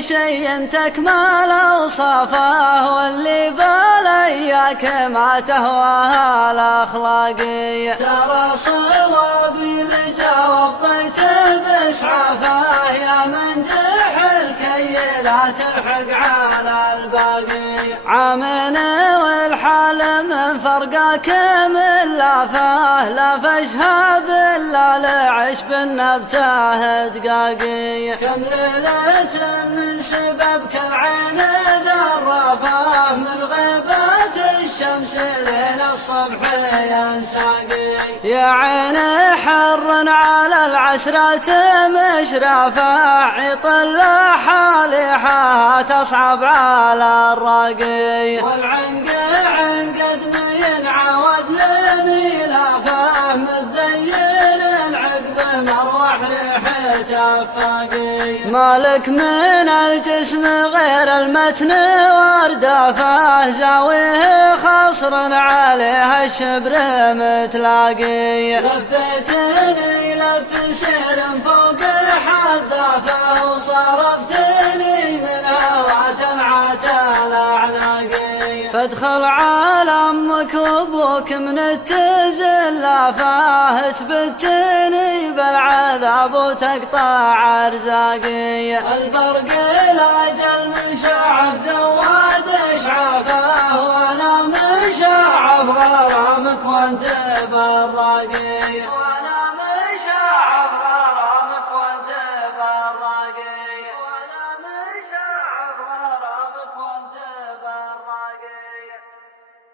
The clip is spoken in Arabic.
كل شيء تكمل أوصافه، واللي بالياك ما تهواها الأخلاقية. ترى صوابي اللي جاوب ضيته بإسعافه، يا من جحل كي لا تلحق على الباقي. عامنا والحال من فرقك من لافه، لا فشها بالله لعشب النبته دقاقي. كم ليلة من سببك العين ذرفه، من غيبات الشمس ليل الصبح ينساقي. يا عين حر على العسرة مشرفه، عطل حالحها تصعب على الراقي. والعنقد من عود لميلافه، متذيل عقب مروح ريحته فاقي. مالك من الجسم غير المتن واردافه، زاويه خصر عليها الشبر متلاقي. لفيتني لف سير فوق حذافه، وصرفتني من هوات عتال اعناقي. فادخل على امك وابوك من التزلافه، تبتني بالعذاب وتقطع ارزاقي. البرق الاجل مشعف زواد اشعافه، وانا مشعف غرامك وانت بالراقي.